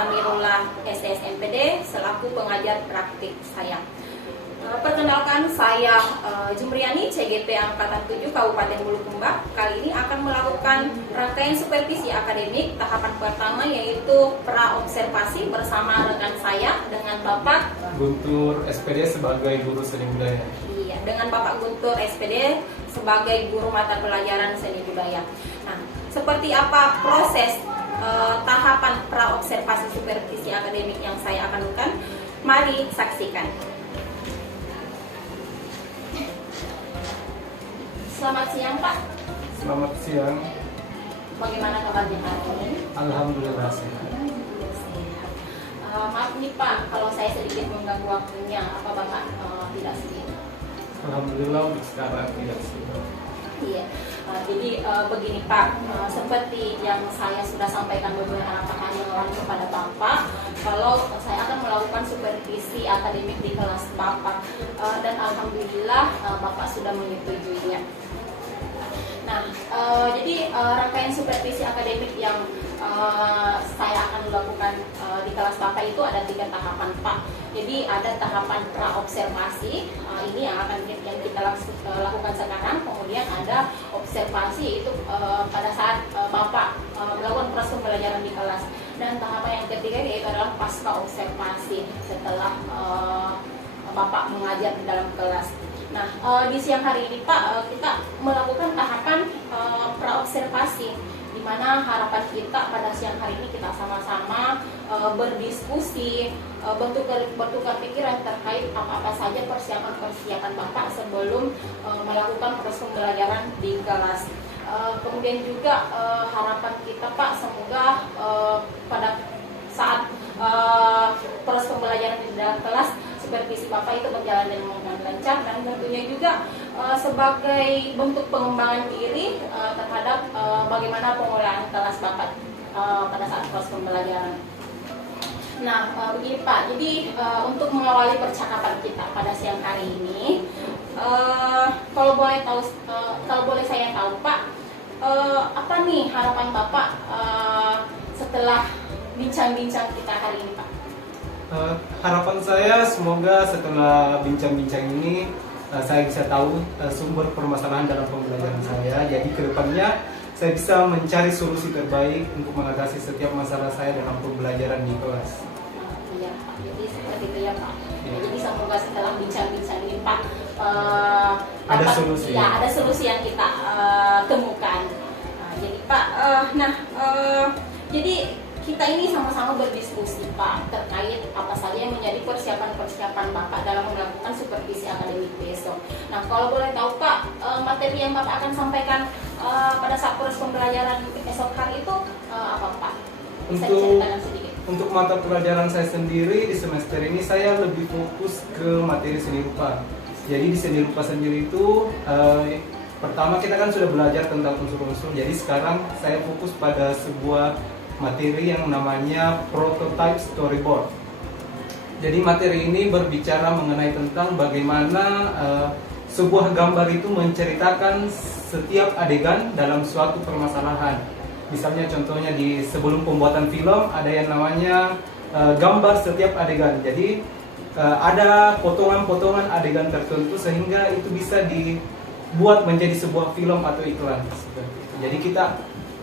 Amirullah SSMPD selaku pengajar praktik saya. Perkenalkan, saya Jumriani, CGP Angkatan 7 Kabupaten Bulukumba. Kali ini akan melakukan rangkaian supervisi akademik tahapan pertama, yaitu praobservasi bersama rekan saya dengan Bapak Guntur SPD sebagai guru seni budaya. Iya, dengan Bapak Guntur SPD sebagai guru mata pelajaran seni budaya. Nah, seperti apa proses tahapan praobservasi supervisi akademik yang saya akan lakukan? Mari saksikan. Selamat siang, Pak. Selamat siang. Bagaimana kabarnya hari ini? Alhamdulillah sehat. Maaf nih Pak, kalau saya sedikit mengganggu waktunya, apa Bapak tidak sedih? Alhamdulillah untuk sekarang tidak sih. Iya, jadi begini Pak, seperti yang saya sudah sampaikan beberapa hari yang lalu kepada Bapak, kalau saya akan melakukan supervisi akademik di kelas Bapak, dan Alhamdulillah Bapak sudah menyetujuinya. Nah, jadi rangkaian supervisi akademik yang saya akan lakukan di kelas Bapak itu ada 3 tahapan Pak. Jadi ada tahapan praobservasi, ini yang akan kita lakukan sekarang. Kemudian ada observasi, yaitu pada saat Bapak melakukan proses pembelajaran di kelas. Dan tahapan yang ketiga yaitu adalah pasca observasi setelah Bapak mengajar di dalam kelas. Nah, di siang hari ini Pak, kita melakukan tahapan praobservasi, di mana harapan kita pada siang hari ini kita sama-sama berdiskusi, bertukar pikiran terkait apa-apa saja persiapan Bapak sebelum melakukan proses pembelajaran di kelas. Kemudian juga harapan kita Pak, semoga pada saat proses pembelajaran di dalam kelas, supervisi Bapak itu berjalan dengan lancar, dan tentunya juga sebagai bentuk pengembangan diri terhadap bagaimana pengelolaan kelas Bapak pada saat proses pembelajaran. Nah, begini Pak, jadi untuk mengawali percakapan kita pada siang hari ini, kalau boleh saya tahu Pak, apa nih harapan Bapak setelah bincang-bincang kita hari ini Pak? Harapan saya semoga setelah bincang-bincang ini saya bisa tahu sumber permasalahan dalam pembelajaran saya. Jadi kedepannya saya bisa mencari solusi terbaik untuk mengatasi setiap masalah saya dalam pembelajaran di kelas. Iya Pak, jadi seperti itu ya Pak. Ya. Jadi semoga setelah bincang-bincang ini Pak Ada solusi. Ya, ada solusi yang kita temukan. Nah, jadi Pak, jadi kita ini sama-sama berdiskusi Pak terkait apa saja yang menjadi persiapan Bapak dalam melakukan supervisi akademik besok. Nah, kalau boleh tahu Pak, materi yang Bapak akan sampaikan pada saat proses pembelajaran esok hari itu apa Pak? Bisa diceritakan sedikit? Untuk mata pelajaran saya sendiri di semester ini saya lebih fokus ke materi seni rupa. Jadi di seni rupa sendiri itu pertama kita kan sudah belajar tentang unsur-unsur. Jadi sekarang saya fokus pada sebuah materi yang namanya prototype storyboard. Jadi materi ini berbicara mengenai tentang bagaimana sebuah gambar itu menceritakan setiap adegan dalam suatu permasalahan. Misalnya contohnya di sebelum pembuatan film ada yang namanya gambar setiap adegan. Jadi ada potongan-potongan adegan tertentu sehingga itu bisa dibuat menjadi sebuah film atau iklan. Jadi kita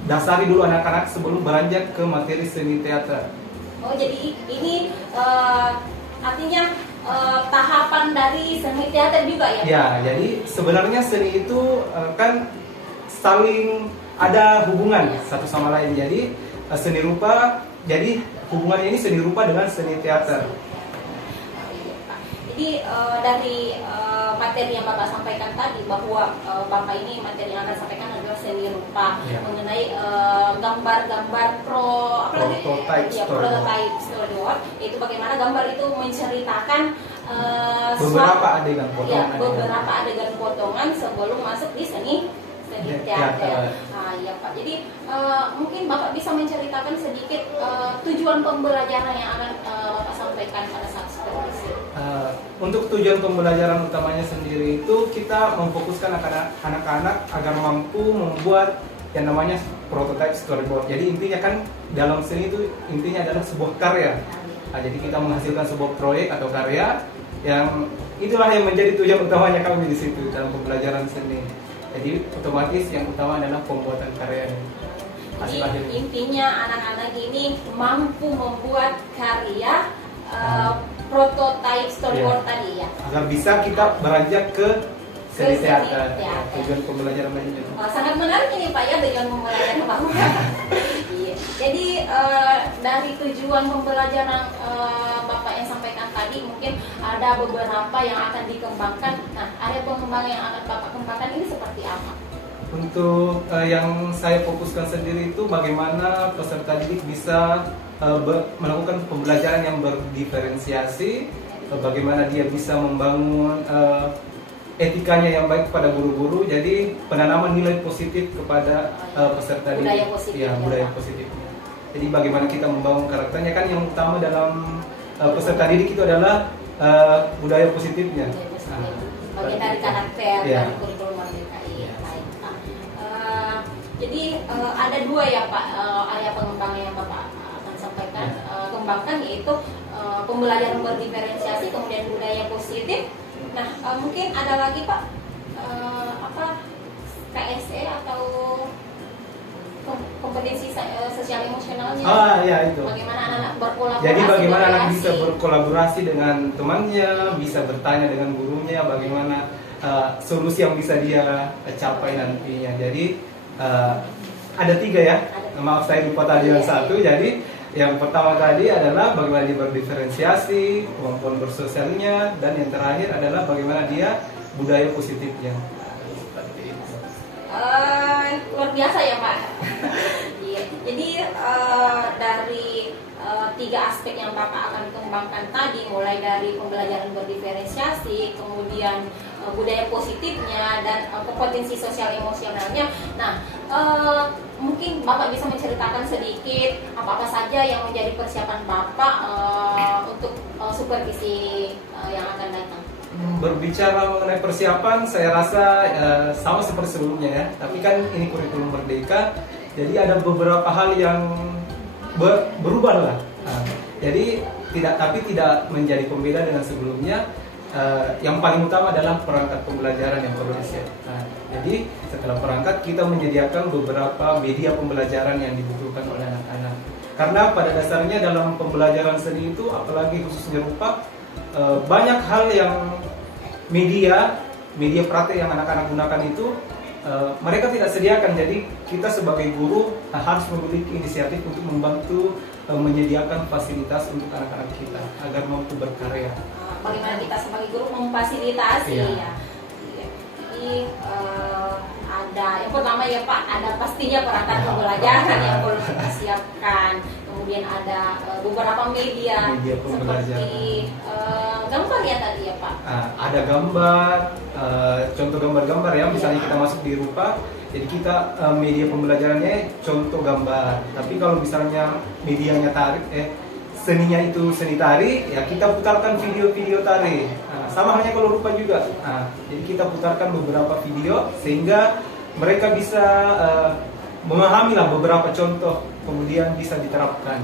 dasari dulu anak-anak sebelum beranjak ke materi seni teater. Oh, jadi ini artinya tahapan dari seni teater juga ya? Ya, jadi sebenarnya seni itu kan saling ada hubungan satu sama lain. Jadi seni rupa, jadi hubungannya ini seni rupa dengan seni teater. Jadi dari materi yang Bapak sampaikan tadi, bahwa Bapak ini materi yang akan sampaikan adalah seni rupa, Ya. mengenai gambar-gambar prototype storyboard, itu bagaimana gambar itu menceritakan Beberapa adegan potongan. beberapa adegan potongan sebelum masuk di seni teater. Nah, iya Pak. Jadi mungkin Bapak bisa menceritakan sedikit tujuan pembelajaran yang akan Bapak sampaikan pada saat supervisi. Untuk tujuan pembelajaran utamanya sendiri itu kita memfokuskan anak-anak agar mampu membuat yang namanya prototype storyboard. Jadi intinya kan dalam seni itu intinya adalah sebuah karya. Nah, jadi kita menghasilkan sebuah proyek atau karya yang itulah yang menjadi tujuan utamanya kami di situ dalam pembelajaran seni. Jadi otomatis yang utama adalah pembuatan karya. Hasil Jadi akhirnya. intinya anak-anak ini mampu membuat karya prototype storyboard tadi ya. Agar bisa kita beranjak ke seni Ke seni teater. teater. Tujuan pembelajaran lainnya. Sangat menarik ini Pak ya dengan pembelajaran Bapak. Iya. Jadi dari tujuan pembelajaran Bapak yang sampaikan tadi mungkin ada beberapa yang akan dikembangkan. Nah, area pengembangan yang akan Bapak kembangkan ini seperti apa? Untuk yang saya fokuskan sendiri itu bagaimana peserta didik bisa melakukan pembelajaran yang berdiferensiasi, bagaimana dia bisa membangun etikanya yang baik kepada guru-guru, jadi penanaman nilai positif kepada peserta didik. Budaya positif Ya, ya, budaya Pak. positifnya. Jadi bagaimana kita membangun karakternya kan yang utama dalam peserta didik itu adalah budaya positifnya. Budaya positif. Nah, Bagian dari karakter Ya. dari kurikulum Merdeka. Iya, baik. Nah, jadi ada dua ya Pak area pengembangan yang Bapak akan sampaikan kembangkan, yaitu pembelajaran berdiferensiasi, kemudian budaya positif. Nah, mungkin ada lagi Pak KSE atau kompetensi sosial emosionalnya. Ya itu. Bagaimana anak-anak berkolaborasi? Jadi bagaimana anak berrelasi? bisa berkolaborasi dengan temannya, bisa bertanya dengan gurunya, bagaimana solusi yang bisa dia capai nantinya. Jadi ada 3 ya. Maaf saya lupa tadi yang satu. Jadi yang pertama tadi adalah bagaimana dia berdiferensiasi, kemampuan bersosialnya, dan yang terakhir adalah bagaimana dia budaya positifnya. Seperti itu. Luar biasa ya Pak. Iya. Jadi dari 3 aspek yang Bapak akan kembangkan tadi, mulai dari pembelajaran berdiferensiasi, kemudian budaya positifnya, dan kompetensi sosial emosionalnya. Nah, mungkin Bapak bisa menceritakan sedikit apa-apa saja yang menjadi persiapan Bapak untuk supervisi yang akan datang. Berbicara mengenai persiapan, saya rasa sama seperti sebelumnya ya. Tapi kan ini kurikulum Merdeka, jadi ada beberapa hal yang berubah lah. Jadi tidak menjadi pembeda dengan sebelumnya. Yang paling utama adalah perangkat pembelajaran yang perlu disiapkan. Jadi setelah perangkat kita menyediakan beberapa media pembelajaran yang dibutuhkan oleh anak-anak. Karena pada dasarnya dalam pembelajaran seni itu, apalagi khususnya rupa, banyak hal yang media praktek yang anak-anak gunakan itu mereka tidak sediakan. Jadi kita sebagai guru harus memiliki inisiatif untuk membantu menyediakan fasilitas untuk anak-anak kita agar mampu berkarya. Bagaimana kita sebagai guru memfasilitasi Iya. ya. Jadi ada yang pertama ya Pak, ada pastinya perangkat pembelajaran yang perlu kita siapkan. Kemudian ada beberapa media seperti gambar ya tadi ya Pak. Ada gambar, contoh gambar-gambar ya, misalnya kita masuk di rupa, jadi kita media pembelajarannya contoh gambar. Tapi kalau misalnya medianya seninya itu seni tari, ya kita putarkan video-video tari. Sama halnya kalau rupa juga. Jadi kita putarkan beberapa video sehingga mereka bisa memahami lah beberapa contoh, kemudian bisa diterapkan.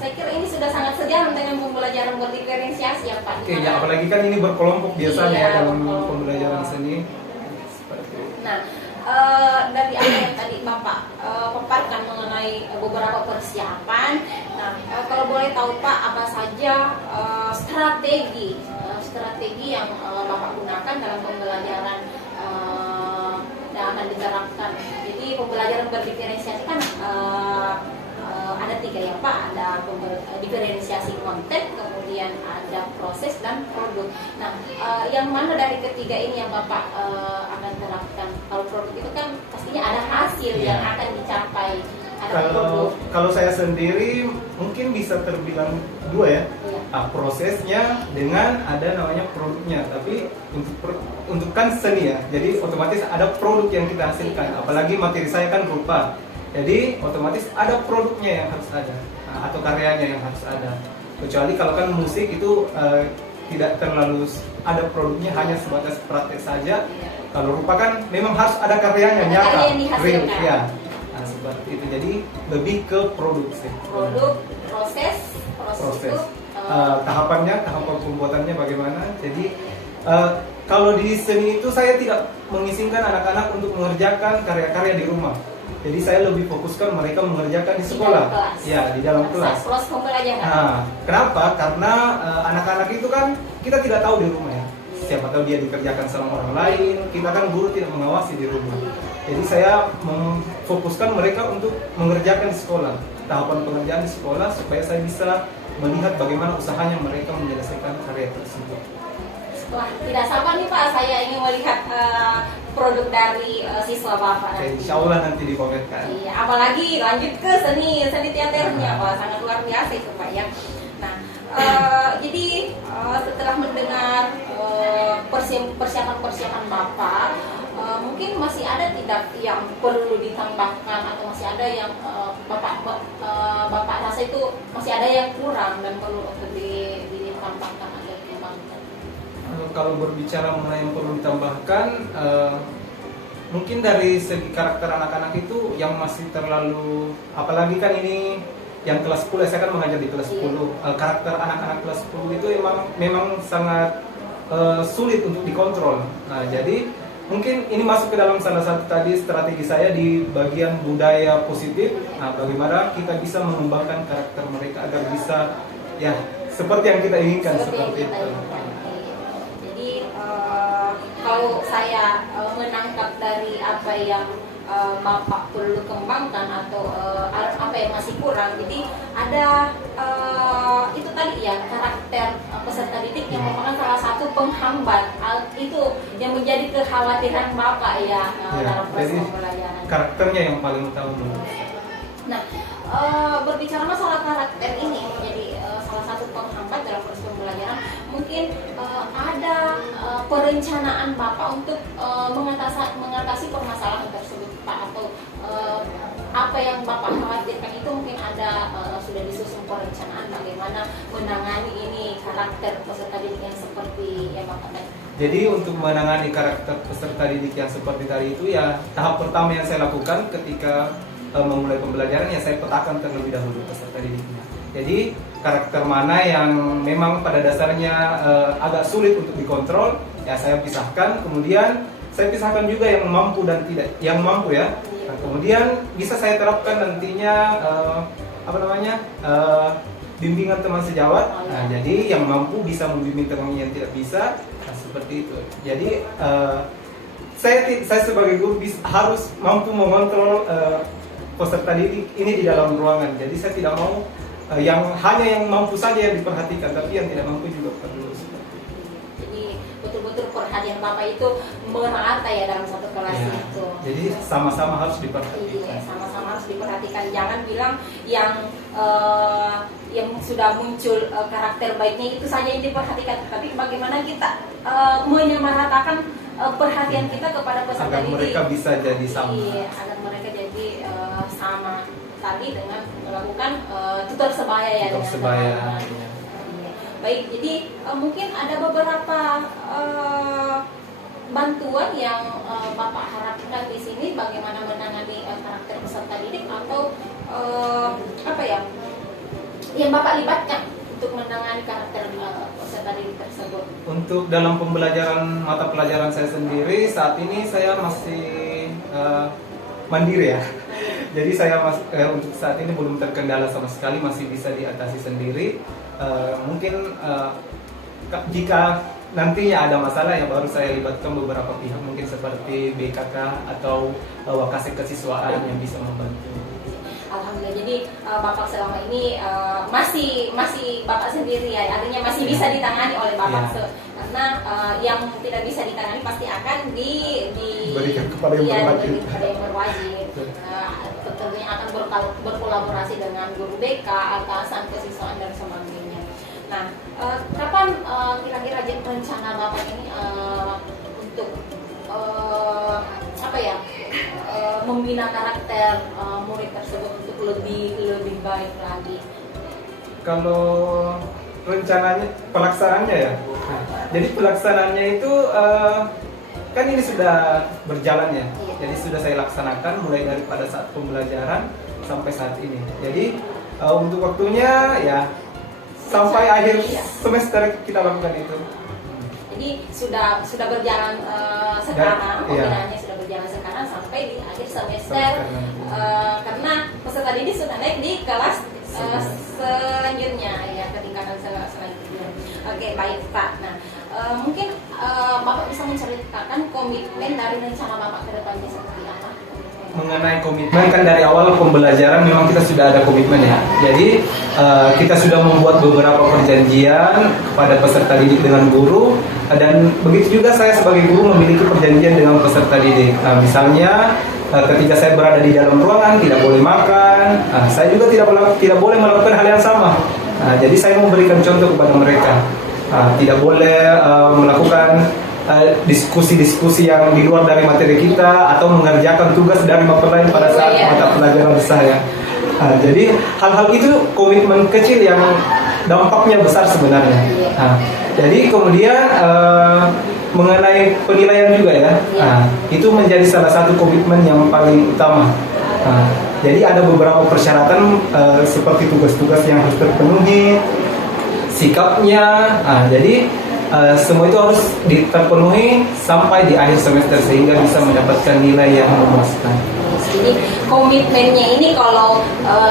Saya kira ini sudah sangat sejalan dengan pembelajaran berdiferensiasi ya Pak. Oke, ya apalagi kan ini berkelompok biasanya Iya, dalam berkelompok. pembelajaran seni. Seperti itu. Nah, dari apa yang tadi Bapak paparkan mengenai beberapa persiapan. Nah, kalau boleh tahu Pak, apa saja strategi yang Bapak gunakan dalam pembelajaran yang akan diterapkan. Jadi pembelajaran berdiferensiasi kan ada 3 ya Pak, ada diferensiasi konten, kemudian ada proses dan produk. Nah, yang mana dari ketiga ini yang Bapak akan terapkan? Kalau produk itu kan pastinya ada hasil yang akan dicapai. Ada produk. Kalau saya sendiri mungkin bisa terbilang 2 ya. Prosesnya dengan ada namanya produknya. Tapi untuk kan seni ya, jadi otomatis ada produk yang kita hasilkan. Apalagi materi saya kan rupa. Jadi otomatis ada produknya yang harus ada, atau karyanya yang harus ada. Kecuali kalau kan musik itu tidak terlalu ada produknya, hanya sebatas praktek saja. Kalau rupa kan memang harus ada karyanya, Ada nyata, karya yang dihasilkan. real, ya. Seperti lebih ke produksi. Produk, proses itu Tahapan pembuatannya bagaimana. Jadi kalau di seni itu saya tidak mengizinkan anak-anak untuk mengerjakan karya-karya di rumah. Jadi saya lebih fokuskan mereka mengerjakan di sekolah, ya di dalam kelas. Proses pembelajaran. Nah, kenapa? Karena anak-anak itu kan kita tidak tahu di rumah ya. Siapa tahu dia dikerjakan sama orang lain. Kita kan guru tidak mengawasi di rumah. Jadi saya memfokuskan mereka untuk mengerjakan di sekolah. Tahapan pengerjaan di sekolah supaya saya bisa melihat bagaimana usahanya mereka menyelesaikan karya tersebut. Wah, tidak sabar nih Pak, saya ingin melihat produk dari siswa Bapak nanti. Insya Allah nanti dipamerkan. Iya, apalagi lanjut ke seni teaternya, Pak, sangat luar biasa itu Pak ya. Nah, jadi setelah mendengar persiapan Bapak, mungkin masih ada tidak yang perlu ditambahkan atau masih ada yang Bapak rasa itu masih ada yang kurang dan perlu untuk ditambahkan atau dikembangkan? Kalau berbicara mengenai yang perlu ditambahkan, mungkin dari segi karakter anak-anak itu yang masih terlalu, apalagi kan ini yang kelas 10, saya kan mengajar di kelas 10. Karakter anak-anak kelas 10 itu memang sangat sulit untuk dikontrol. Nah, jadi mungkin ini masuk ke dalam salah satu tadi strategi saya di bagian budaya positif. Nah, bagaimana kita bisa mengembangkan karakter mereka agar bisa ya seperti yang kita inginkan, seperti itu. Jadi kalau saya menangkap dari apa yang Bapak perlu kembangkan atau apa yang masih kurang, jadi ada itu tadi ya, karakter peserta didik yang merupakan salah satu penghambat itu yang menjadi kekhawatiran Bapak ya, dalam proses pembelajaran. Karakternya yang paling utama. Nah, berbicara masalah karakter ini menjadi salah satu penghambat dalam proses pembelajaran, mungkin ada perencanaan Bapak untuk mengatasi permasalahan tersebut Pak, atau apa yang Bapak khawatirkan itu mungkin ada sudah disusun perencanaan bagaimana menangani ini karakter peserta didik yang seperti yang Bapak tadi. Jadi untuk menangani karakter peserta didik yang seperti tadi itu ya, tahap pertama yang saya lakukan ketika memulai pembelajaran ya saya petakan terlebih dahulu peserta didiknya. Jadi karakter mana yang memang pada dasarnya agak sulit untuk dikontrol ya saya pisahkan. Kemudian saya pisahkan juga yang mampu dan tidak, yang mampu ya. Nah, kemudian bisa saya terapkan nantinya bimbingan teman sejawat. Nah, jadi yang mampu bisa membimbing teman yang tidak bisa. Nah, seperti itu. Jadi saya sebagai guru harus mampu mengontrol peserta didik ini di dalam ruangan. Jadi saya tidak mau hanya yang mampu saja yang diperhatikan, tapi yang tidak mampu juga perlu. Jadi betul-betul perhatian Bapak itu merata ya dalam satu kelas ya, itu. Jadi sama-sama harus diperhatikan. Iya, sama-sama harus diperhatikan. Jangan bilang yang sudah muncul karakter baiknya itu saja yang diperhatikan, tapi bagaimana kita menyamaratakan perhatian kita kepada peserta agar didik. Mereka bisa jadi sama. Iya, agar mereka jadi sama tadi dengan melakukan tutor sebaya ya. Tutor sebaya. Iya. Baik, jadi mungkin ada beberapa bantuan yang Bapak harapkan di sini bagaimana menangani karakter peserta didik atau yang Bapak libatkan untuk menangani karakter peserta didik tersebut. Untuk dalam pembelajaran mata pelajaran saya sendiri saat ini saya masih mandiri ya. Jadi saya untuk saat ini belum terkendala sama sekali, masih bisa diatasi sendiri. Mungkin jika nantinya ada masalah ya baru saya libatkan beberapa pihak, mungkin seperti BKK atau Wakasek Kesiswaan yang bisa membantu. Alhamdulillah, jadi Bapak selama ini masih Bapak sendiri ya, artinya masih bisa ditangani oleh Bapak. Ya. Karena yang tidak bisa ditangani pasti akan diberikan kepada yang berwajib. Tentunya akan berkolaborasi dengan guru BK, atasan, kesiswaan dan sebagainya. Nah, kapan kira-kira rencana Bapak ini untuk membina karakter murid tersebut untuk lebih baik lagi? Kalau rencananya, pelaksanaannya ya. Jadi pelaksanaannya itu kan ini sudah berjalan ya. Jadi sudah saya laksanakan mulai dari pada saat pembelajaran sampai saat ini. Jadi untuk waktunya ya sampai akhir semester kita lakukan itu. Jadi sudah berjalan sekarang, iya. pembinaannya sudah berjalan sekarang sampai di akhir semester. Karena peserta didik sudah naik di kelas selanjutnya, ya, ketingkatan selanjutnya. Oke, baik Pak. Nah, mungkin Bapak bisa menceritakan komitmen dari rencana Bapak ke depannya seperti apa? Mengenai komitmen, kan dari awal pembelajaran memang kita sudah ada komitmen ya. Jadi kita sudah membuat beberapa perjanjian kepada peserta didik dengan guru, dan begitu juga saya sebagai guru memiliki perjanjian dengan peserta didik. Misalnya ketika saya berada di dalam ruangan tidak boleh makan, saya juga tidak boleh melakukan hal yang sama. Jadi saya memberikan contoh kepada mereka, tidak boleh melakukan diskusi-diskusi yang di luar dari materi kita atau mengerjakan tugas dari mapel lain pada saat mata pelajaran saya. Jadi hal-hal itu komitmen kecil yang dampaknya besar sebenarnya. Jadi kemudian mengenai penilaian juga ya, itu menjadi salah satu komitmen yang paling utama. Jadi ada beberapa persyaratan seperti tugas-tugas yang harus terpenuhi, sikapnya. Jadi semua itu harus terpenuhi sampai di akhir semester sehingga bisa mendapatkan nilai yang memuaskan. Jadi komitmennya ini kalau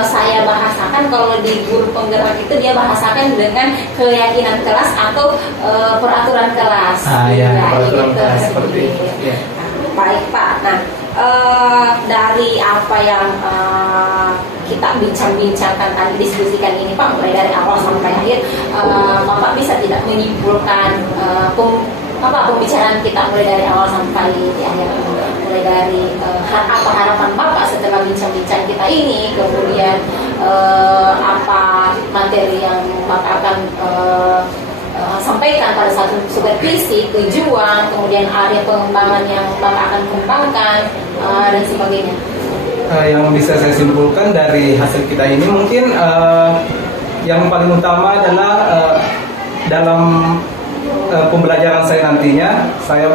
saya bahasakan, kalau di guru penggerak itu dia bahasakan dengan keyakinan kelas atau peraturan kelas. Peraturan kelas seperti itu. Ya. Baik Pak. Nah, dari apa yang kita bincang-bincangkan tadi, diskusikan ini Pak, mulai dari awal sampai akhir, Bapak bisa tidak menyimpulkan pembicaraan kita mulai dari awal sampai di akhir, mulai dari apa harapan Bapak setelah bincang-bincang kita ini, kemudian apa materi yang Bapak akan sampaikan pada satu supervisi, tujuan, kemudian area pengembangan yang Bapak akan kembangkan, dan sebagainya. Yang bisa saya simpulkan dari hasil kita ini mungkin yang paling utama adalah dalam pembelajaran saya nantinya saya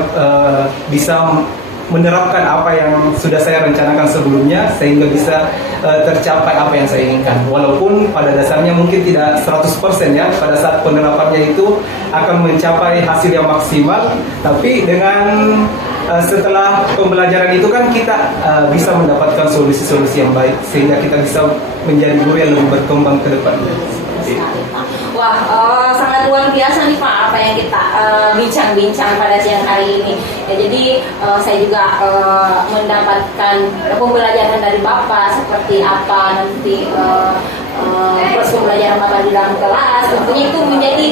bisa menerapkan apa yang sudah saya rencanakan sebelumnya sehingga bisa tercapai apa yang saya inginkan. Walaupun pada dasarnya mungkin tidak 100% ya, pada saat penerapannya itu akan mencapai hasil yang maksimal, tapi dengan setelah pembelajaran itu kan kita bisa mendapatkan solusi-solusi yang baik sehingga kita bisa menjadi guru yang lebih berkembang ke depan. Wah, sangat luar biasa nih Pak apa yang kita bincang-bincang pada siang hari ini. Ya, jadi saya juga mendapatkan pembelajaran dari Bapak seperti apa nanti proses pembelajaran Bapak di dalam kelas. Tentunya itu menjadi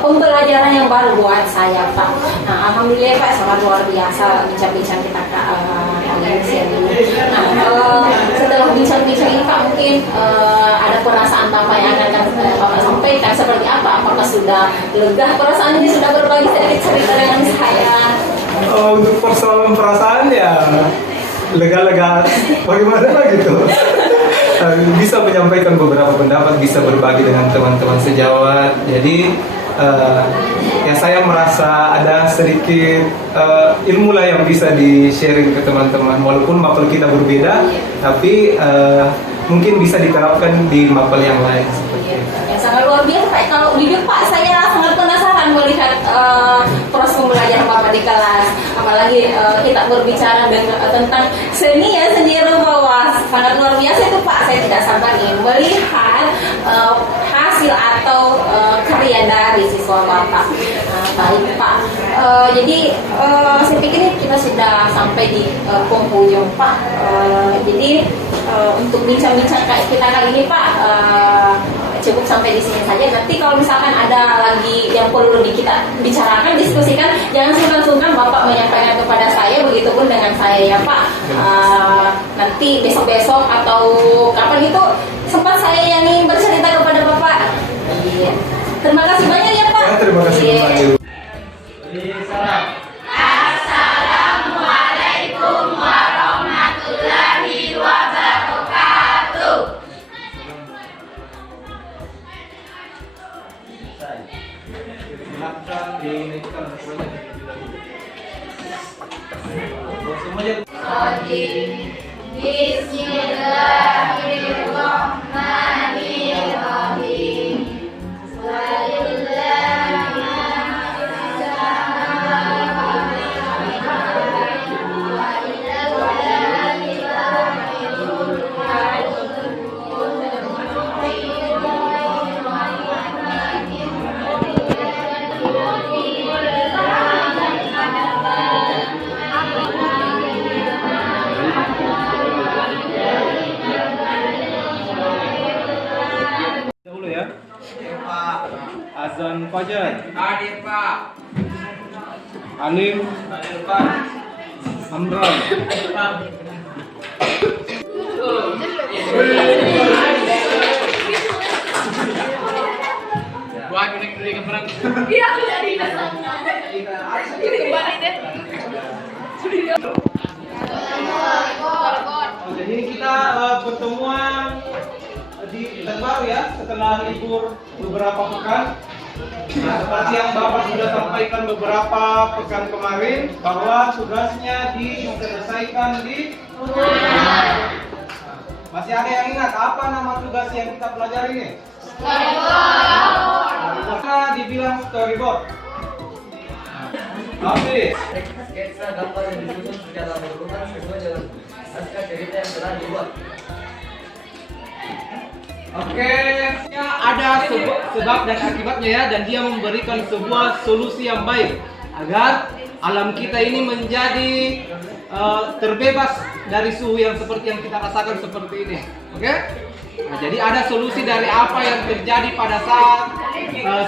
pembelajaran yang baru buat saya Pak. Nah, alhamdulillah Pak, sangat luar biasa bincang-bincang kita kali ini. Nah, setelah bincang-bincang ini Pak, mungkin ada perasaan Bapak yang akan Bapak sampaikan seperti apa? Apakah sudah lega perasaan ini, sudah berbagi sedikit cerita dengan saya? Untuk persoalan perasaan ya lega-lega bagaimana lah gitu. Bisa menyampaikan beberapa pendapat, bisa berbagi dengan teman-teman sejawat. Jadi ya saya merasa ada sedikit ilmu lah yang bisa di-sharing ke teman-teman. Walaupun mapel kita berbeda, tapi mungkin bisa diterapkan di mapel yang lain. Yang sangat luar biasa Pak. Kalau jujur Pak, saya sangat penasaran melihat proses pembelajaran Bapak di kelas. Apalagi kita berbicara tentang seni ya, seni rupa. Sangat luar biasa itu Pak. Saya tidak sabar ingin melihat hasil atau karya dari siswa Bapak. Baik Pak. Jadi saya pikir kita sudah sampai di penghujung Pak. Jadi untuk bincang-bincang kayak kita kali ini Pak, cukup sampai di sini saja. Nanti kalau misalkan ada lagi yang perlu kita bicarakan, diskusikan, jangan sungkan-sungkan Bapak menyampaikan kepada saya, begitupun dengan saya ya Pak. Nanti besok-besok atau kapan itu sempat saya yang ingin bercerita kepada Bapak. Iya. Terima kasih banyak ya Pak. Ya, terima kasih banyak. Assalamualaikum warahmatullahi wabarakatuh. Silahkan dinaikkan semuanya. Bismillahirrahmanirrahim. Dahulu ya. Azan fajar. Hadir Pak. Alim. Hadir Pak. Amran. Buat kuning beli kemerang. Iya, aku jadi dasarnya. Ini kembali deh. Jadi kita pertemuan di terbaru ya setelah libur beberapa pekan. Nah, seperti yang Bapak sudah sampaikan beberapa pekan kemarin bahwa tugasnya diselesaikan di masih ada yang ingat apa nama tugas yang kita pelajari ini? Storyboard. Dibilang storyboard. Habis. Sketsa gambar yang disusun secara berurutan sesuai dengan naskah cerita yang telah dibuat. Oke, ada sebab dan akibatnya ya, dan dia memberikan sebuah solusi yang baik agar alam kita ini menjadi terbebas dari suhu yang seperti yang kita rasakan seperti ini. Oke? Nah, jadi ada solusi dari apa yang terjadi pada saat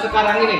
sekarang ini.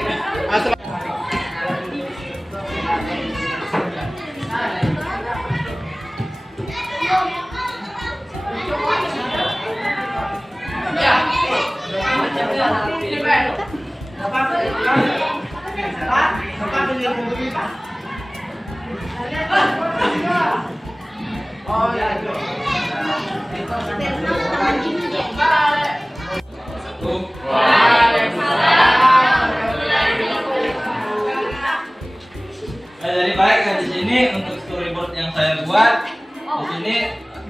Jadi baik di sini untuk storyboard yang saya buat di sini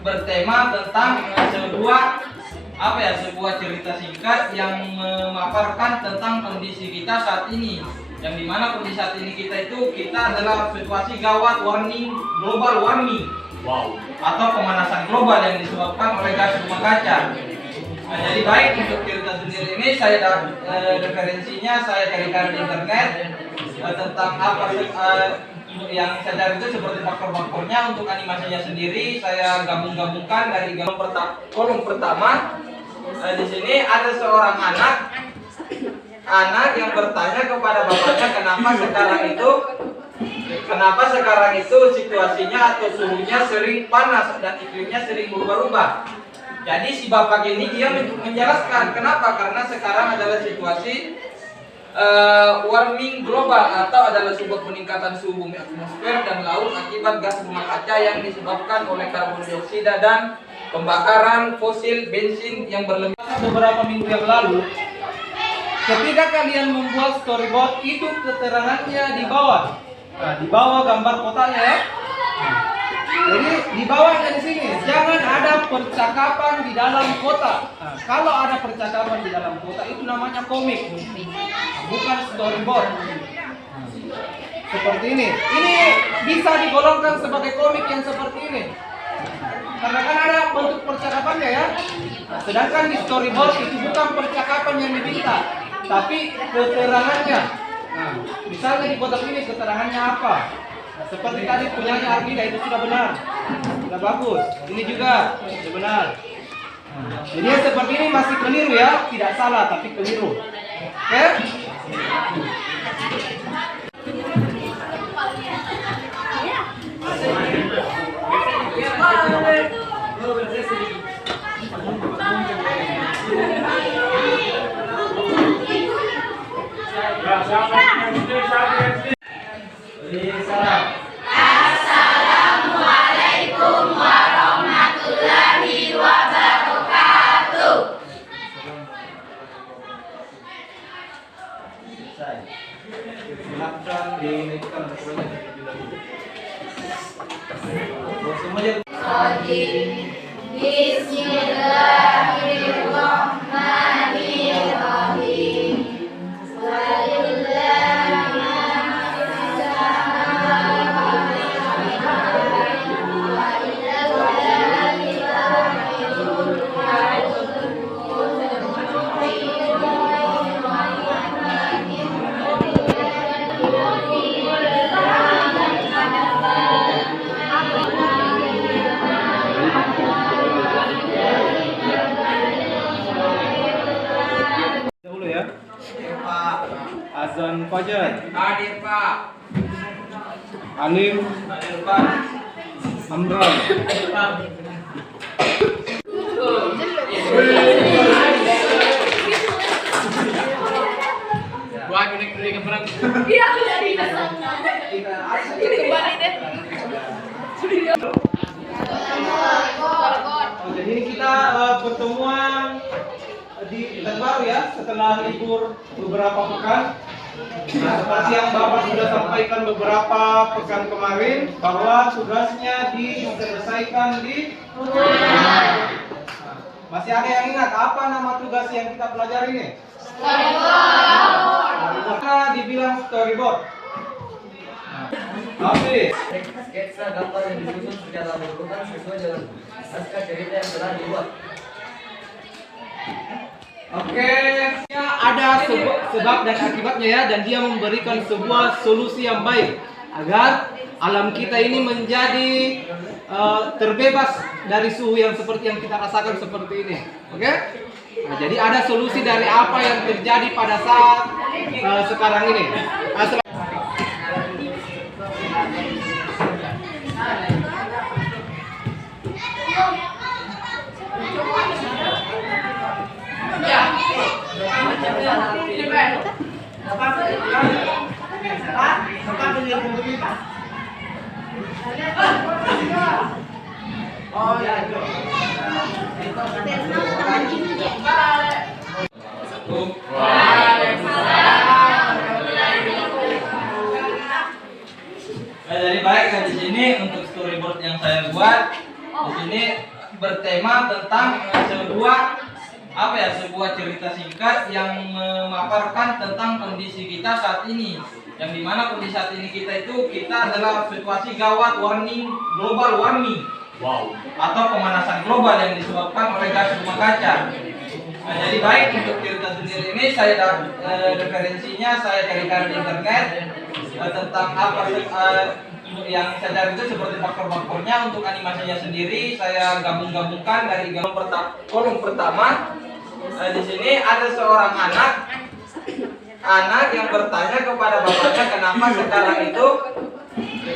bertema tentang sebuah cerita singkat yang memaparkan tentang kondisi kita saat ini, yang dimana kondisi saat ini kita adalah situasi gawat global warming atau pemanasan global yang disebabkan oleh gas rumah kaca. Nah, jadi baik untuk cerita sendiri ini saya referensinya saya carikan di internet tentang apa yang saya cari itu seperti faktor-faktornya. Untuk animasinya sendiri saya gabung-gabungkan dari kolom pertama. Di sini ada seorang anak yang bertanya kepada bapaknya kenapa sekarang itu situasinya atau suhunya sering panas dan iklimnya sering berubah-ubah. Jadi si bapak ini dia menjelaskan kenapa, karena sekarang adalah situasi warming global atau adalah sebuah peningkatan suhu bumi atmosfer dan laut akibat gas rumah kaca yang disebabkan oleh karbon dioksida dan pembakaran fosil bensin yang berlebihan. Beberapa minggu yang lalu, ketika kalian membuat storyboard itu keterangannya di bawah. Nah, di bawah gambar kotanya ya. Jadi di bawahnya di sini jangan ada percakapan di dalam kota. Nah, kalau ada percakapan di dalam kota itu namanya komik, bukan storyboard. Seperti ini. Ini bisa digolongkan sebagai komik yang seperti ini. Karena kan ada bentuk percakapannya ya. Sedangkan di storyboard itu bukan percakapan yang diminta, tapi keterangannya. Nah, misalnya di kotak ini keterangannya apa? Nah, seperti tadi punyanya Argida itu sudah benar, sudah bagus. Ini juga sudah benar. Nah, jadi seperti ini masih keliru ya, tidak salah tapi keliru. Oke? Assalamualaikum warahmatullahi wabarakatuh. Silakan dinaikkan semuanya. Semuanya. Bismillahirrahmanirrahim. Dahulu ya. Pak. Azan Fajar. Hadir Pak. Alim Hadir Pak. Amran. Pak. Gua connect dulu ke perang. Jadi ini kita pertemuan di Terbaru ya setelah libur beberapa pekan. Nah, seperti yang Bapak sudah sampaikan beberapa pekan kemarin bahwa tugasnya diselesaikan di masih ada yang ingat apa nama tugas yang kita pelajari ini? Storyboard. Karena dibilang storyboard. Habis. Sketsa gambar yang disusun secara berurutan sesuai dengan naskah cerita yang telah dibuat. Oke, ya, ada sebab dan akibatnya ya, dan dia memberikan sebuah solusi yang baik agar alam kita ini menjadi terbebas dari suhu yang seperti yang kita rasakan seperti ini. Oke? Nah, jadi ada solusi dari apa yang terjadi pada saat sekarang ini. Jadi baik di sini untuk storyboard yang saya buat di sini bertema tentang sebuah cerita singkat yang memaparkan tentang kondisi kita saat ini, yang dimana kondisi saat ini kita adalah situasi gawat, warning global warming, atau pemanasan global yang disebabkan oleh gas rumah kaca. Nah, jadi baik untuk cerita sendiri ini referensinya saya carikan di internet tentang apa yang saya cari itu seperti faktor-faktornya. Untuk animasinya sendiri saya gabung-gabungkan dari kolom pertama. Di sini ada seorang anak yang bertanya kepada bapaknya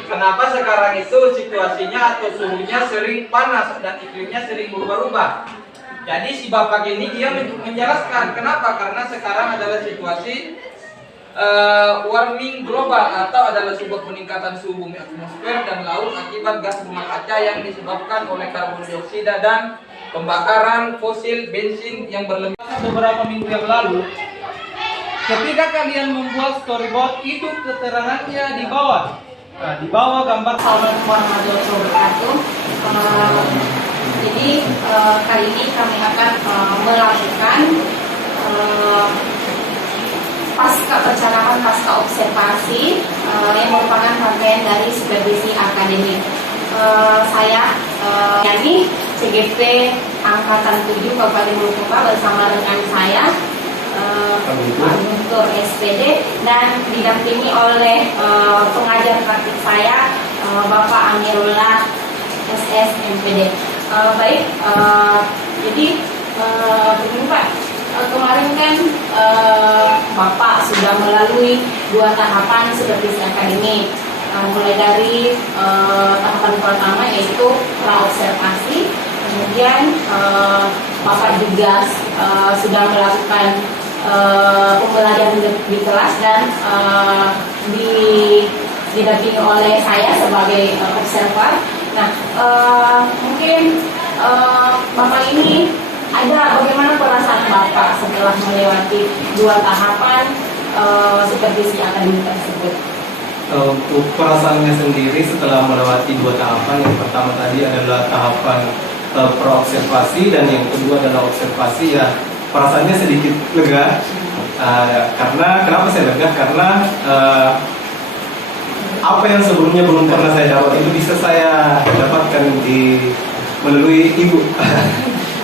kenapa sekarang itu situasinya atau suhunya sering panas dan iklimnya sering berubah-ubah. Jadi si bapak ini dia menjelaskan kenapa, karena sekarang adalah situasi warming global atau adalah sebuah peningkatan suhu bumi atmosfer dan laut akibat gas rumah kaca yang disebabkan oleh karbon dioksida dan pembakaran fosil bensin yang berlebihan. Beberapa minggu yang lalu, ketika kalian membuat storyboard itu keterangannya di bawah. Nah, di bawah gambar Assalamualaikum warahmatullahi wabarakatuh. Jadi kali ini kami akan melakukan pasca percakapan, pasca observasi yang merupakan bagian dari supervisi akademik. Saya Yani CGP Angkatan 7 Kabupaten Bulukumba bersama rekan saya Pak Guntur SPD dan didampingi oleh pengajar praktik saya Bapak Amirullah SS MPD. Baik, jadi begini Pak, kemarin kan Bapak sudah melalui 2 tahapan supervisi akademik, mulai dari tahapan pertama yaitu praobservasi, kemudian Bapak juga sudah melakukan pembelajaran di kelas dan didampingi oleh saya sebagai observer. Nah, mungkin Bapak ini bagaimana perasaan Bapak setelah melewati 2 tahapan supervisi akademik tersebut? Untuk perasaannya sendiri setelah melewati 2 tahapan, yang pertama tadi adalah tahapan praobservasi, dan yang kedua adalah observasi. Ya, perasaannya sedikit lega. Karena kenapa saya lega? Karena apa yang sebelumnya belum pernah saya dapat itu bisa saya dapatkan melalui ibu.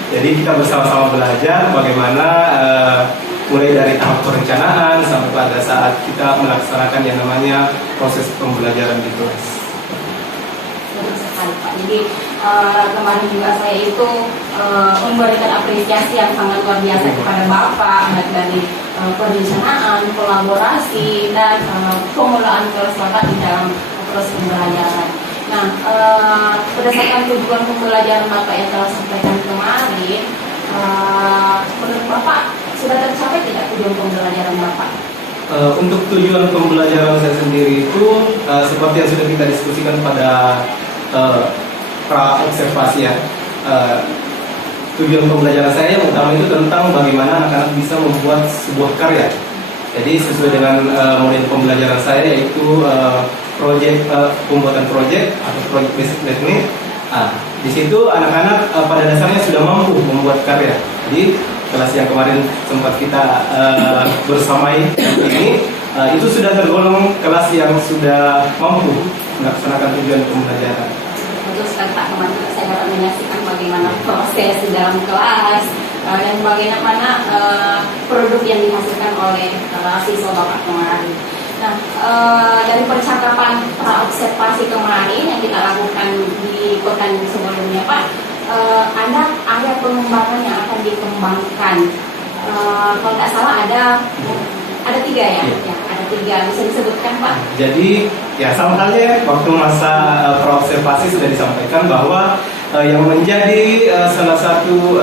Jadi kita bersama-sama belajar bagaimana mulai dari tahap perencanaan sampai pada saat kita melaksanakan yang namanya proses pembelajaran di kelas. Betul sekali Pak. Jadi kemarin juga saya itu memberikan apresiasi yang sangat luar biasa kepada Bapak, baik dari perencanaan, kolaborasi, dan pengelolaan kelas Bapak di dalam proses pembelajaran. Nah, berdasarkan tujuan pembelajaran Bapak yang telah sampaikan kemarin, menurut Bapak sudah tercapai tidak tujuan pembelajaran Bapak? Untuk tujuan pembelajaran saya sendiri itu seperti yang sudah kita diskusikan pada pra-observasi ya. Tujuan pembelajaran saya yang utama itu tentang bagaimana anak-anak bisa membuat sebuah karya. Jadi sesuai dengan model pembelajaran saya, yaitu pembuatan proyek atau project based learning. Di situ anak-anak pada dasarnya sudah mampu membuat karya. Jadi kelas yang kemarin sempat kita bersamai ini itu sudah tergolong kelas yang sudah mampu melaksanakan tujuan pembelajaran. Betul sekali Pak, kemarin saya dapat menyaksikan bagaimana proses di dalam kelas dan bagaimana produk yang dihasilkan oleh siswa Bapak kemarin. Nah, dari percakapan praobservasi kemarin yang kita lakukan di pekan sebelumnya Pak, ada area pengembangan yang akan dikembangkan. Kalau tidak salah ada 3 ya? Ya, ada 3. Bisa disebutkan Pak? Jadi ya sama halnya waktu masa praobservasi sudah disampaikan bahwa yang menjadi salah satu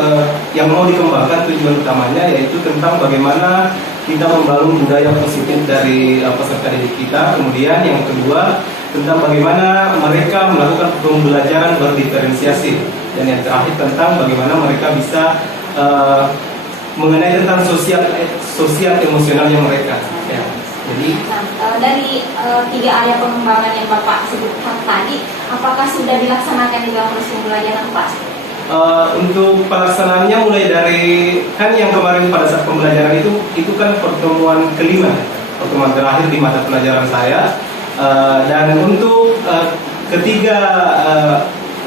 yang mau dikembangkan tujuan utamanya yaitu tentang bagaimana kita membangun budaya positif dari peserta didik kita. Kemudian yang kedua tentang bagaimana mereka melakukan pembelajaran berdiferensiasi, dan yang terakhir tentang bagaimana mereka bisa mengenai tentang sosial emosionalnya mereka. Ya. Jadi dari 3 area pengembangan yang Bapak sebutkan tadi, apakah sudah dilaksanakan di dalam proses pembelajaran Pak? Untuk pelaksanaannya mulai dari kan yang kemarin pada saat pembelajaran itu kan pertemuan kelima, pertemuan terakhir di mata pelajaran saya, dan untuk ketiga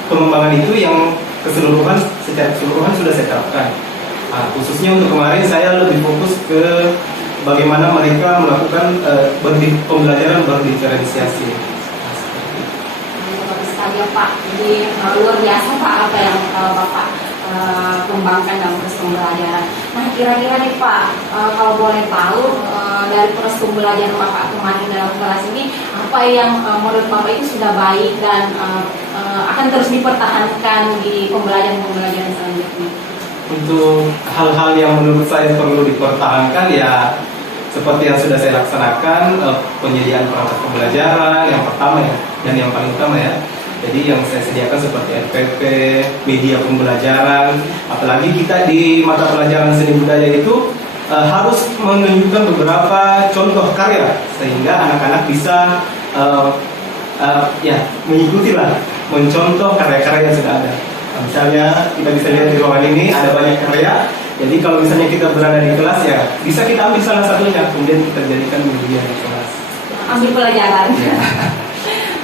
pengembangan itu yang secara keseluruhan sudah saya terapkan. Khususnya untuk kemarin saya lebih fokus ke bagaimana mereka melakukan pembelajaran berdiferensiasi. Ya Pak, jadi luar biasa Pak apa yang Bapak kembangkan dalam proses pembelajaran. Nah, kira-kira nih Pak, kalau boleh tahu dari proses pembelajaran Bapak kemarin dalam kelas ini, apa yang menurut Bapak itu sudah baik dan akan terus dipertahankan di pembelajaran selanjutnya? Untuk hal-hal yang menurut saya perlu dipertahankan ya seperti yang sudah saya laksanakan, penyediaan perangkat pembelajaran yang pertama ya, dan yang paling utama ya. Jadi yang saya sediakan seperti FPP, media pembelajaran, apalagi kita di mata pelajaran seni budaya itu harus menunjukkan beberapa contoh karya sehingga anak-anak bisa mengikuti lah, mencontoh karya-karya yang sudah ada. Misalnya kita bisa lihat di ruangan ini ada banyak karya. Jadi kalau misalnya kita berada di kelas ya bisa kita ambil salah satunya, kemudian kita jadikan media di kelas. Ambil pelajaran. Ya.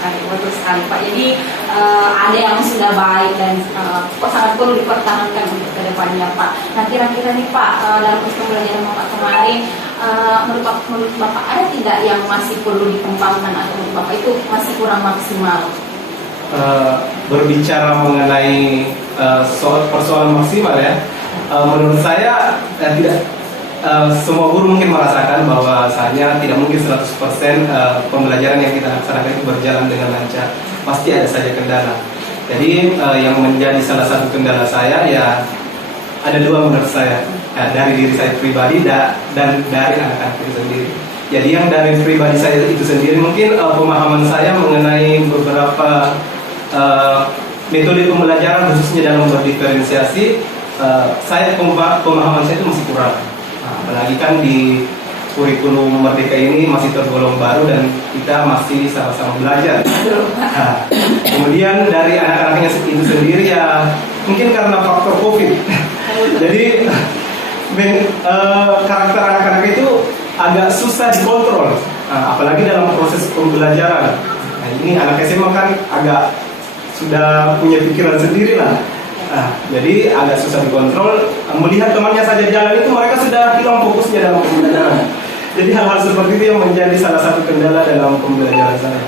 Betul sekali Pak. Jadi ada yang sudah baik dan sangat perlu dipertahankan untuk kedepannya Pak. Nah, kira-kira nih Pak, dalam proses pembelajaran Bapak kemarin, menurut Bapak ada tidak yang masih perlu dikembangkan atau menurut Bapak itu masih kurang maksimal? Berbicara mengenai persoalan maksimal ya, menurut saya tidak. Semua guru mungkin merasakan bahwasanya tidak mungkin 100% pembelajaran yang kita laksanakan itu berjalan dengan lancar. Pasti ada saja kendala. Jadi yang menjadi salah satu kendala saya ya ada 2 menurut saya, dari diri saya pribadi dan dari anak-anak itu sendiri. Jadi yang dari pribadi saya itu sendiri mungkin pemahaman saya mengenai beberapa metode pembelajaran khususnya dalam berdiferensiasi, pemahaman saya itu masih kurang. Apalagi kan di kurikulum Merdeka ini masih tergolong baru dan kita masih sama-sama belajar. Kemudian dari anak-anaknya itu sendiri ya mungkin karena faktor COVID. Jadi karakter anak-anak itu agak susah dikontrol, apalagi dalam proses pembelajaran. Nah, ini anak SMA kan agak sudah punya pikiran sendiri lah. Jadi agak susah dikontrol. Melihat temannya saja jalan itu mereka sudah hilang fokusnya dalam pembelajaran. Jadi hal-hal seperti itu yang menjadi salah satu kendala dalam pembelajaran saya.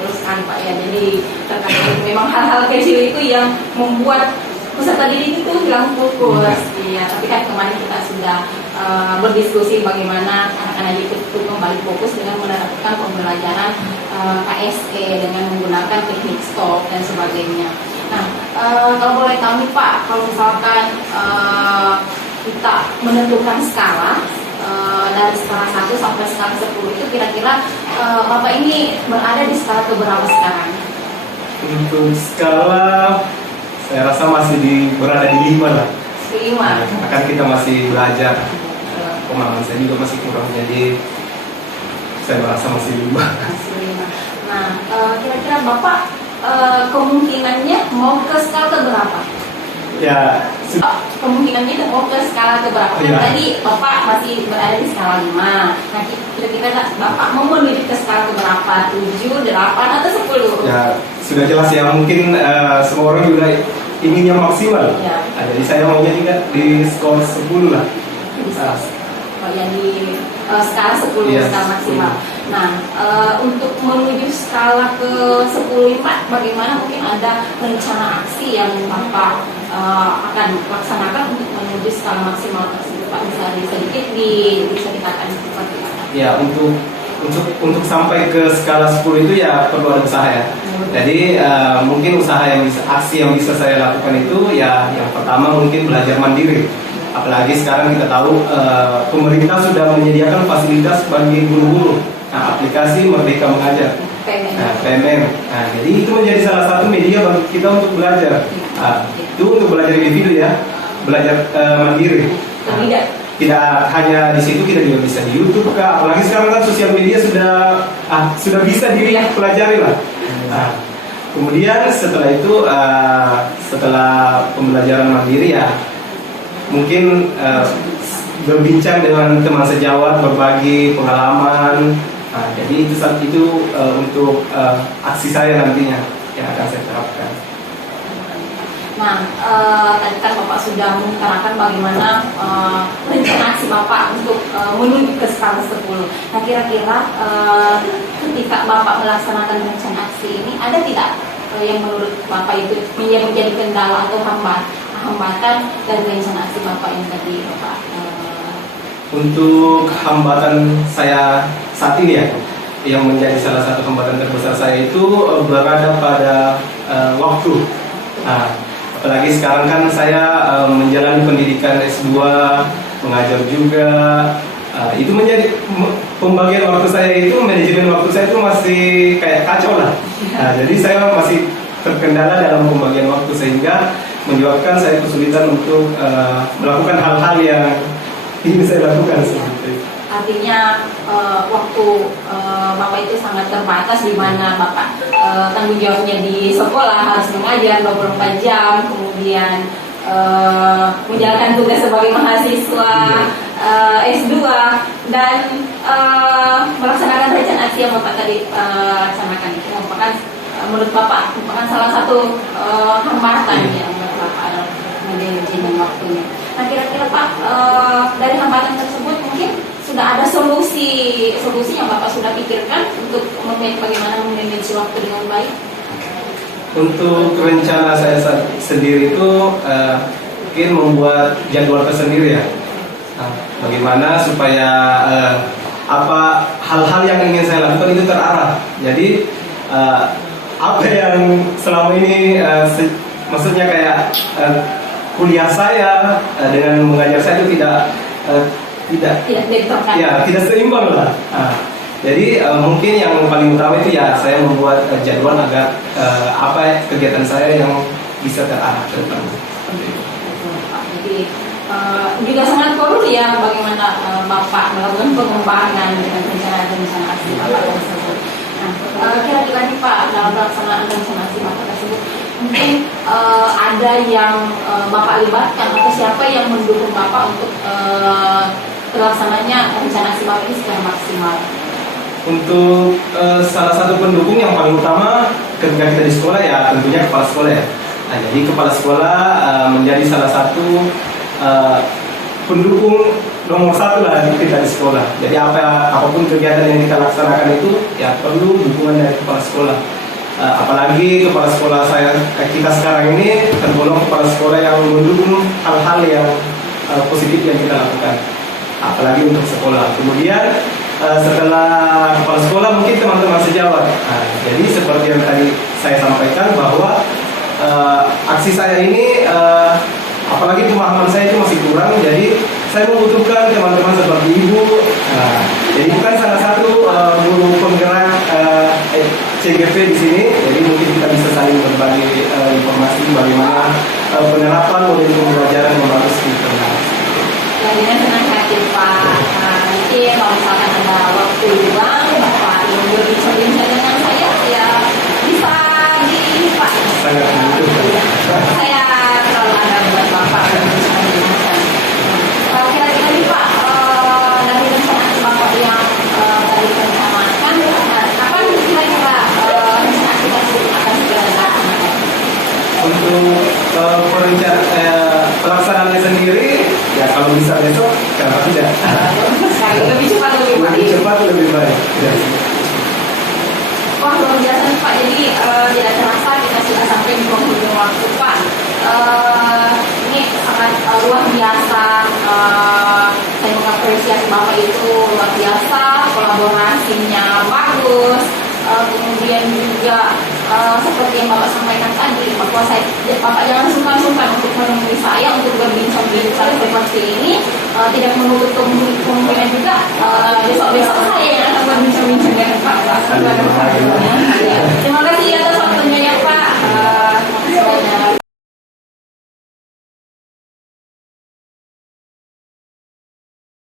Terus kan Pak ya, jadi terkadang memang hal-hal kecil itu yang membuat peserta didik itu hilang fokus. Iya, tapi kan kemarin kita sudah berdiskusi bagaimana anak-anak itu kembali fokus dengan menerapkan pembelajaran KSE dengan menggunakan teknik stop dan sebagainya. Nah, kalau boleh tahu nih Pak, kalau misalkan kita menentukan skala dari skala 1 sampai skala 10 itu kira-kira Bapak ini berada di skala keberapa sekarang? Untuk skala saya rasa masih berada di 5 lah. 5. Akan kita masih belajar. Pemahaman saya juga masih kurang, jadi saya merasa masih 5. Nah, kira-kira Bapak kemungkinannya mau ke skala keberapa? Ya, Kemungkinannya mau ke skala keberapa? Kan Ya. tadi Bapak masih berada di skala 5. Nah, kira-kira Bapak mau menuju ke skala keberapa? 7, 8, atau 10? ya sudah jelas ya, mungkin semua orang juga ingin yang maksimal. Ya. Jadi saya maunya juga di skor 10 lah. Bisa. Yang di skala 10, Iya, skala maksimal. Nah, untuk menuju skala ke 10 Pak, bagaimana mungkin ada rencana aksi yang Bapak akan laksanakan untuk menuju skala maksimal tersebut Pak? Bisa sedikit bisa dikatakan seperti apa? Ya, untuk sampai ke skala 10 itu ya perlu ada usaha ya. Jadi mungkin usaha aksi yang bisa saya lakukan itu ya yang pertama mungkin belajar mandiri. Apalagi sekarang kita tahu pemerintah sudah menyediakan fasilitas bagi guru-guru. Nah, aplikasi Merdeka Mengajar, PMM. Nah, jadi itu menjadi salah satu media bagi kita untuk belajar. Itu untuk belajar individu ya, belajar mandiri. Tidak hanya di situ, kita juga bisa di YouTube kah. Apalagi sekarang kan sosial media sudah bisa dipelajari lah. Nah, kemudian setelah itu setelah pembelajaran mandiri ya mungkin berbincang dengan teman sejawat, berbagi pengalaman. Nah, jadi itu untuk aksi saya nantinya yang akan saya terapkan. Nah, tadi kan Bapak sudah mengutarakan bagaimana rencana aksi Bapak untuk menuju ke skala 10. Nah, kira-kira ketika Bapak melaksanakan rencana aksi ini, ada tidak yang menurut Bapak itu menjadi kendala atau hambatan dari rencana aksi Bapak yang tadi Bapak? Untuk hambatan saya saat ini ya, yang menjadi salah satu hambatan terbesar saya itu berada pada waktu. Nah, apalagi sekarang kan saya menjalani pendidikan S2, mengajar juga. Itu menjadi pembagian waktu saya itu, manajemen waktu saya itu masih kayak kacau lah. Nah, jadi saya masih terkendala dalam pembagian waktu sehingga menyebabkan saya kesulitan untuk melakukan hal-hal yang ingin saya lakukan seperti itu. Artinya waktu Bapak itu sangat terbatas, di mana Bapak tanggung jawabnya di sekolah harus mengajar 24 jam, kemudian menjalankan tugas sebagai mahasiswa S2 dan melaksanakan rencana aksi yang Bapak tadi laksanakan itu merupakan menurut Bapak merupakan salah satu hambatan yang menurut Bapak adalah manajemen waktunya. Nah, kira-kira Pak dari hambatan tersebut mungkin sudah ada solusi yang Bapak sudah pikirkan untuk bagaimana memanage waktu dengan baik? Untuk rencana saya sendiri itu mungkin membuat jadwal tersendiri ya. Nah, bagaimana supaya hal-hal yang ingin saya lakukan itu terarah. Jadi apa yang selama ini maksudnya kayak kuliah saya dengan mengajar saya itu tidak seimbang lah. Jadi mungkin yang paling utama itu ya saya membuat jadwal agar kegiatan saya yang bisa terarah ke depan. Jadi juga sangat perlu ya bagaimana Bapak melakukan pengembangan dengan rencana aksi Bapak tersebut. Nah, kira-kira nih Pak, dalam pelaksanaan rencana aksi Bapak tersebut, mungkin ada yang Bapak libatkan atau siapa yang mendukung Bapak untuk terlaksananya rencana aksi Bapak ini secara maksimal? Untuk salah satu pendukung yang paling utama ketika kita di sekolah ya tentunya kepala sekolah ya. Nah, jadi kepala sekolah menjadi salah satu pendukung nomor satu lah kita di sekolah. Jadi apapun kegiatan yang kita laksanakan itu ya perlu dukungan dari kepala sekolah. Apalagi kepala sekolah kita sekarang ini tergolong kepala sekolah yang mendukung hal-hal yang positif yang kita lakukan. Apalagi untuk sekolah. Kemudian setelah kepala sekolah mungkin teman-teman sejawat. Jadi seperti yang tadi saya sampaikan bahwa aksi saya ini apalagi pemahaman saya itu masih kurang, jadi saya membutuhkan teman-teman seperti ibu. Jadi bukan salah satu guru penggerak CGP di sini, jadi mungkin kita bisa saling berbagi informasi bagaimana penerapan model pembelajaran yang bagus di internal. Ya, dengan senang hati Pak. Nanti kalau misalkan ada waktu luang, Bapak yang berbincang-bincang dengan saya, ya bisa di Pak. Sangat membutuhkan. Saya selalu ada buat Bapak berbincang-bincang. Kira-kira nih Pak, dari rencana Bapak yang tadi rencanakan, kapan kira-kira rencana kita akan segera dilaksanakan? Untuk pelaksanaannya sendiri, ya kalau bisa besok, kenapa tidak? Sekali lebih cepat lebih baik. Lebih cepat lebih baik. Ya. Wah, luar biasa nih Pak. Jadi tidak terasa kita sudah sampai di penghujung waktu Pak. Ini sangat luar biasa. Saya mengapresiasi Bapak itu luar biasa, kolaborasinya bagus. Kemudian juga seperti yang Bapak sampaikan tadi, bahwa Bapak jangan sungkan-sungkan untuk menemui saya untuk berbincang-bincang seperti ini, tidak menutup kemungkinan